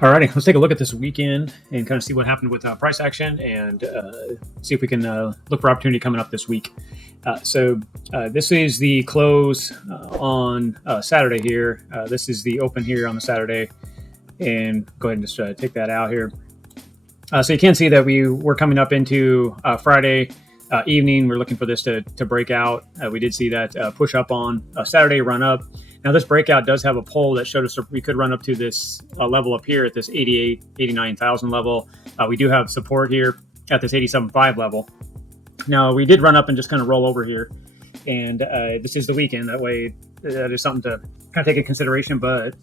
Alrighty, let's take a look at this weekend and kind of see what happened with price action and see if we can look for opportunity coming up this week. So this is the close on Saturday here. This is the open here on the Saturday, and go ahead and just take that out here. So you can see that we're coming up into Friday evening. We're looking for this to break out. We did see that push up on Saturday, run up. Now this breakout does have a pole that showed us we could run up to this level up here at this 89,000 level. We do have support here at this 87.5 level. Now we did run up and just kind of roll over here, and this is the weekend. That way, that is something to kind of take into consideration. But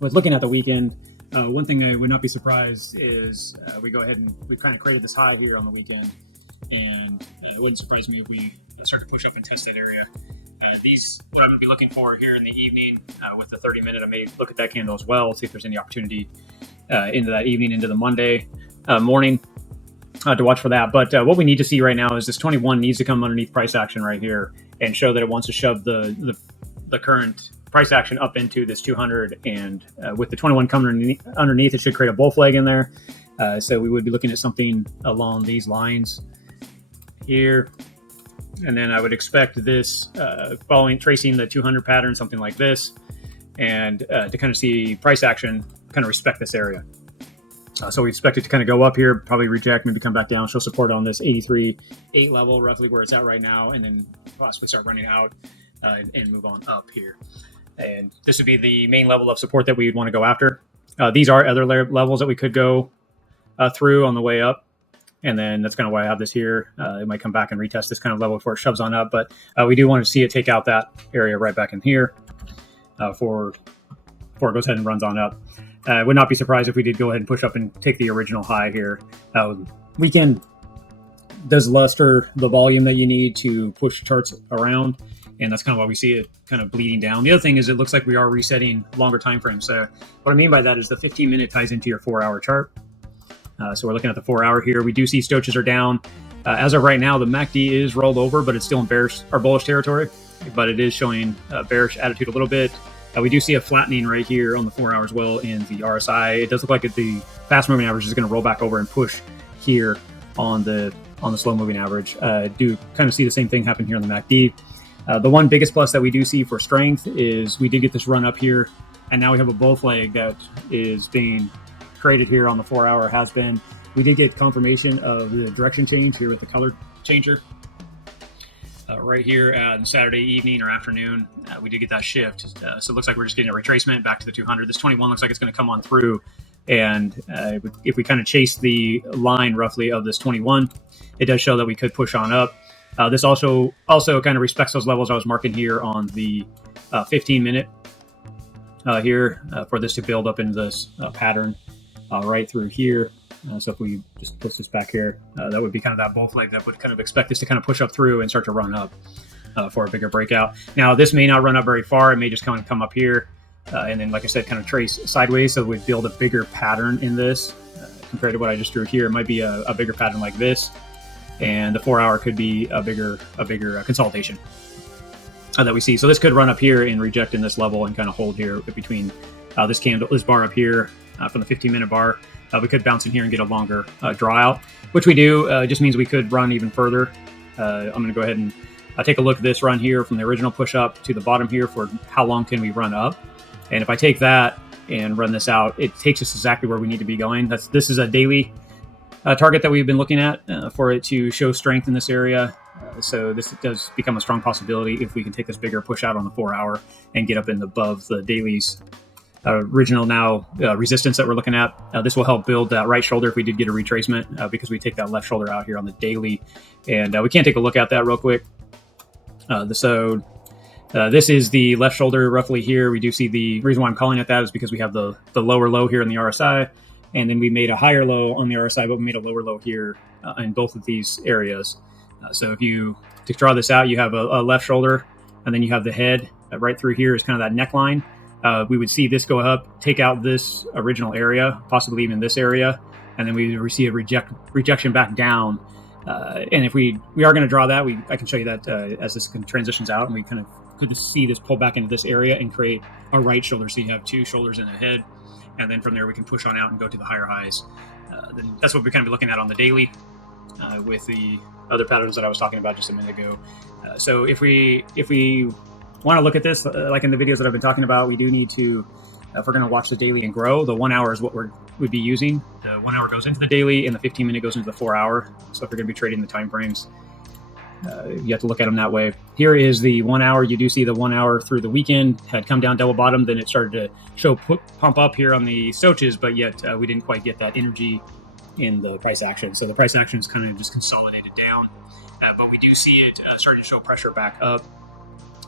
with looking at the weekend, one thing I would not be surprised is we go ahead and we kind of created this high here on the weekend, and it wouldn't surprise me if we start to push up and test that area. What I'm going to be looking for here in the evening with the 30-minute, I may look at that candle as well, see if there's any opportunity into that evening, into the Monday morning to watch for that. But what we need to see right now is this 21 needs to come underneath price action right here and show that it wants to shove the current price action up into this 200. And with the 21 coming underneath, it should create a bull flag in there. So we would be looking at something along these lines here. And then I would expect this tracing the 200 pattern, something like this, and to kind of see price action kind of respect this area. So we expect it to kind of go up here, probably reject, maybe come back down, show support on this 83.8 level, roughly where it's at right now, and then possibly start running out and move on up here. And this would be the main level of support that we would want to go after. These are other levels that we could go through on the way up. And then that's kind of why I have this here. It might come back and retest this kind of level before it shoves on up. But we do want to see it take out that area right back in here before it goes ahead and runs on up. I would not be surprised if we did go ahead and push up and take the original high here. Weekend does luster the volume that you need to push charts around. And that's kind of why we see it kind of bleeding down. The other thing is it looks like we are resetting longer time frames. So what I mean by that is the 15-minute ties into your 4-hour chart. So we're looking at the 4-hour here. We do see stoaches are down. As of right now, the MACD is rolled over, but it's still in bearish or bullish territory. But it is showing a bearish attitude a little bit. We do see a flattening right here on the 4-hour as well in the RSI. It does look like the fast-moving average is going to roll back over and push here on the slow-moving average. Do kind of see the same thing happen here on the MACD. The one biggest plus that we do see for strength is we did get this run up here, and now we have a bull flag that is being created here on the 4-hour has been. We did get confirmation of the direction change here with the color changer. Right here on Saturday evening or afternoon, we did get that shift. So it looks like we're just getting a retracement back to the 200. This 21 looks like it's going to come on through. And if we kind of chase the line roughly of this 21, it does show that we could push on up. This also kind of respects those levels I was marking here on the 15-minute here for this to build up into this pattern. Right through here. So if we just push this back here, that would be kind of that bull flag that would kind of expect this to kind of push up through and start to run up for a bigger breakout. Now, this may not run up very far. It may just kind of come up here and then, like I said, kind of trace sideways. So we'd build a bigger pattern in this compared to what I just drew here. It might be a bigger pattern like this. And the 4-hour could be a bigger consolidation that we see. So this could run up here and reject in this level and kind of hold here between this bar up here. From the 15-minute bar, we could bounce in here and get a longer draw out, which we do. It just means we could run even further. I'm going to go ahead and take a look at this run here from the original push up to the bottom here for how long can we run up. And if I take that and run this out, it takes us exactly where we need to be going. This is a daily target that we've been looking at for it to show strength in this area. So this does become a strong possibility if we can take this bigger push out on the 4-hour and get up and above the dailies. Original now resistance that we're looking at. This will help build that right shoulder if we did get a retracement because we take that left shoulder out here on the daily. And we can take a look at that real quick. This is the left shoulder roughly here. We do see the reason why I'm calling it that is because we have the lower low here in the RSI. And then we made a higher low on the RSI, but we made a lower low here in both of these areas. So if you to draw this out, you have a left shoulder and then you have the head right through here is kind of that neckline. We would see this go up, take out this original area, possibly even this area, and then we receive a rejection back down. And if we are going to draw that, I can show you that as this transitions out, and we kind of could see this pull back into this area and create a right shoulder. So you have two shoulders and a head. and then from there we can push on out and go to the higher highs. Then that's what we're kind of looking at on the daily with the other patterns that I was talking about just a minute ago. So if we want to look at this, like in the videos that I've been talking about, we do need to, if we're going to watch the daily and grow, the 1 hour is what we'd be using. The 1 hour goes into the daily and the 15 minute goes into the 4 hour. So if we're going to be trading the time frames, you have to look at them that way. Here is the 1 hour. You do see the 1 hour through the weekend had come down double bottom. Then it started to show pump up here on the Soches, but yet we didn't quite get that energy in the price action. So the price action is kind of just consolidated down, but we do see it starting to show pressure back up.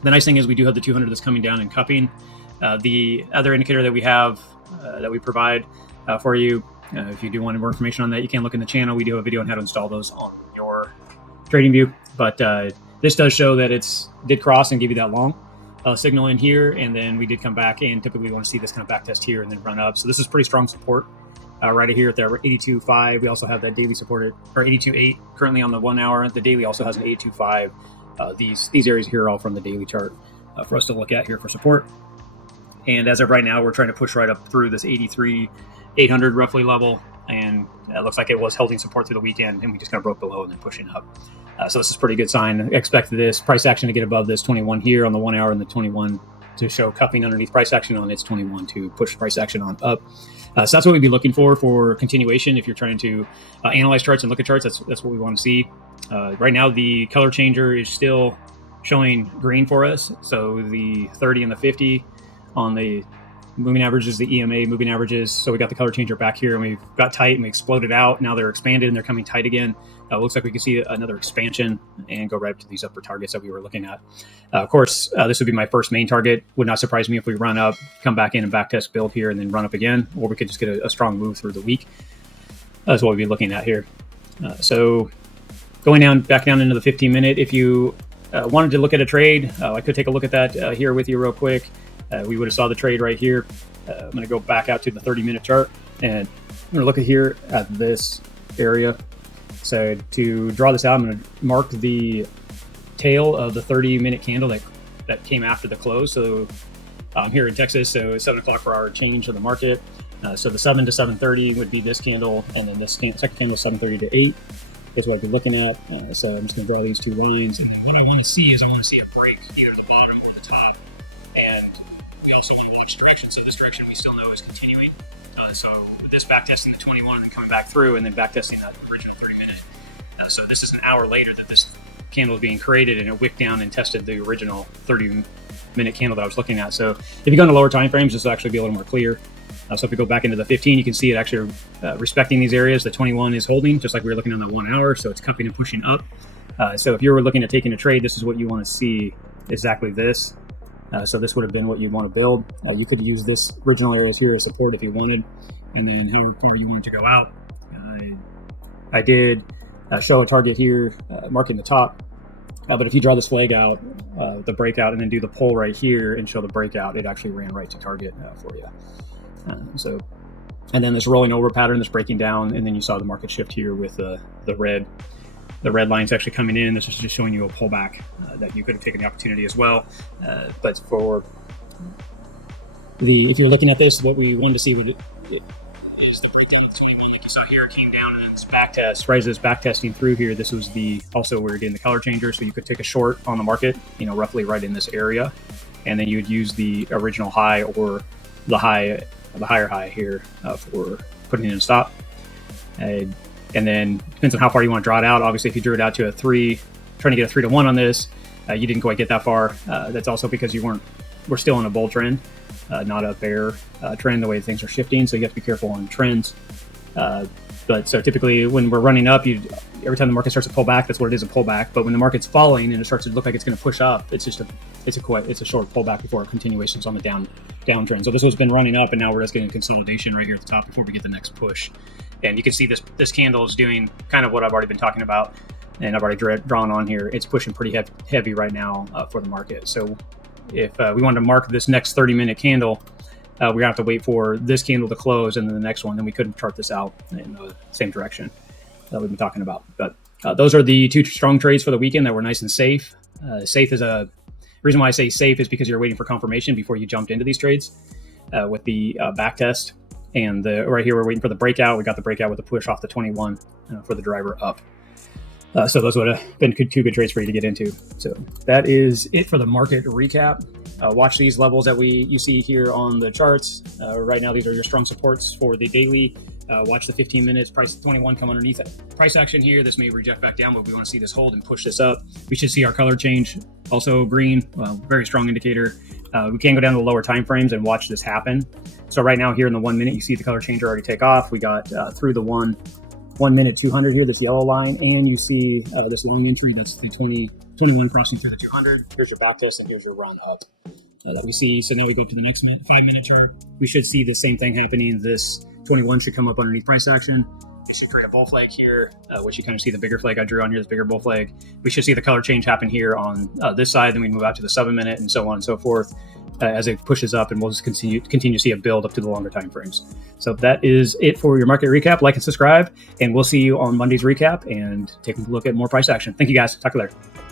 The nice thing is we do have the 200 that's coming down and cupping. The other indicator that we have that we provide for you, if you do want more information on that, you can look in the channel. We do have a video on how to install those on your trading view. But this does show that did cross and give you that long signal in here, and then we did come back, and typically we want to see this kind of back test here and then run up. So this is pretty strong support right here at the 82.5. We also have that daily support or 82.8 currently on the 1 hour. The daily also has an 82.5. These areas here are all from the daily chart for us to look at here for support. And as of right now, we're trying to push right up through this 83,800 roughly level, and it looks like it was holding support through the weekend, and we just kind of broke below and then pushing up. So this is a pretty good sign. Expect this price action to get above this 21 here on the 1 hour and the 21 to show cupping underneath price action on its 21 to push price action on up. So that's what we'd be looking for continuation. If you're trying to analyze charts and look at charts, that's what we want to see. Right now, the color changer is still showing green for us. So the 30 and the 50 on the moving averages, the EMA moving averages. So we got the color changer back here, and we've got tight and we exploded out. Now they're expanded and they're coming tight again. Looks like we can see another expansion and go right up to these upper targets that we were looking at. Of course, this would be my first main target. Would not surprise me if we run up, come back in and back test build here and then run up again, or we could just get a strong move through the week. That's what we'd be looking at here. So going back down into the 15 minute, if you wanted to look at a trade, I could take a look at that here with you real quick. We would have saw the trade right here. I'm going to go back out to the 30-minute chart, and I'm going to look at here at this area. So to draw this out, I'm going to mark the tail of the 30-minute candle that came after the close. So here in Texas, so 7 o'clock per hour change of the market. So the 7 to 7:30 would be this candle, and then this second candle 7:30 to 8. That's what I'll be looking at. So I'm just going to draw these two lines. And what I want to see is I want to see a break either the bottom or the top, and we also want to watch direction. So this direction we still know is continuing. So this back testing the 21 and then coming back through and then back testing that original 30-minute. So this is an hour later that this candle is being created, and it wicked down and tested the original 30-minute candle that I was looking at. So if you go into lower time frames, this will actually be a little more clear. So if we go back into the 15, you can see it actually respecting these areas. The 21 is holding, just like we were looking on the 1 hour. So it's cupping and pushing up. So if you were looking at taking a trade, this is what you want to see, exactly this. So this would have been what you'd want to build. You could use this original areas here as support if you wanted, and then however you wanted to go out. I did show a target here, marking the top. But if you draw this flag out, the breakout, and then do the pull right here and show the breakout, it actually ran right to target for you. And then this rolling over pattern, this breaking down, and then you saw the market shift here with the red. The red line's actually coming in. This is just showing you a pullback that you could have taken the opportunity as well. But for if you're looking at this, what we wanted to see is the breakdown of the 21, like you saw here, it came down and then this back test, right as it's back testing through here, this was also where we're getting the color changer. So you could take a short on the market, roughly right in this area, and then you would use the original high or the higher high here for putting in a stop. And then depends on how far you want to draw it out. Obviously, if you drew it out to a 3, trying to get a 3 to 1 on this, you didn't quite get that far. That's also because we're still in a bull trend, not a bear trend, the way things are shifting. So you have to be careful on trends. But so typically when we're running up, every time the market starts to pull back, that's what it is, a pullback. But when the market's falling and it starts to look like it's going to push up, it's a short pullback before continuations on the downtrend. So this has been running up, and now we're just getting consolidation right here at the top before we get the next push. And you can see this candle is doing kind of what I've already been talking about, and I've already drawn on here. It's pushing pretty heavy right now for the market. So if we wanted to mark this next 30-minute candle, we're going to have to wait for this candle to close and then the next one. Then we couldn't chart this out in the same direction that we've been talking about. But those are the two strong trades for the weekend that were nice and safe. Safe is the reason why I say safe is because you're waiting for confirmation before you jumped into these trades with the back test. And right here, we're waiting for the breakout. We got the breakout with the push off the 21 for the driver up. So those would have been two good trades for you to get into. So that is it for the market recap. Watch these levels that you see here on the charts. Right now, these are your strong supports for the daily. Watch the 15 minutes, price 21 come underneath it. Price action here, this may reject back down, but we want to see this hold and push this up. We should see our color change. Also green, very strong indicator. We can go down to the lower time frames and watch this happen. So right now here in the 1 minute, you see the color changer already take off. We got through the 1 minute 200 here, this yellow line, and you see this long entry, that's the 21 crossing through the 200. Here's your back test and here's your run up that we see. So now we go to the next 5-minute chart. We should see the same thing happening. This 21 should come up underneath price action. It should create a bull flag here, which you kind of see the bigger flag I drew on here, this bigger bull flag. We should see the color change happen here on this side. Then we move out to the 7-minute and so on and so forth as it pushes up, and we'll just continue to see a build up to the longer time frames. So that is it for your market recap. Like and subscribe, and we'll see you on Monday's recap and take a look at more price action. Thank you guys. Talk to you later.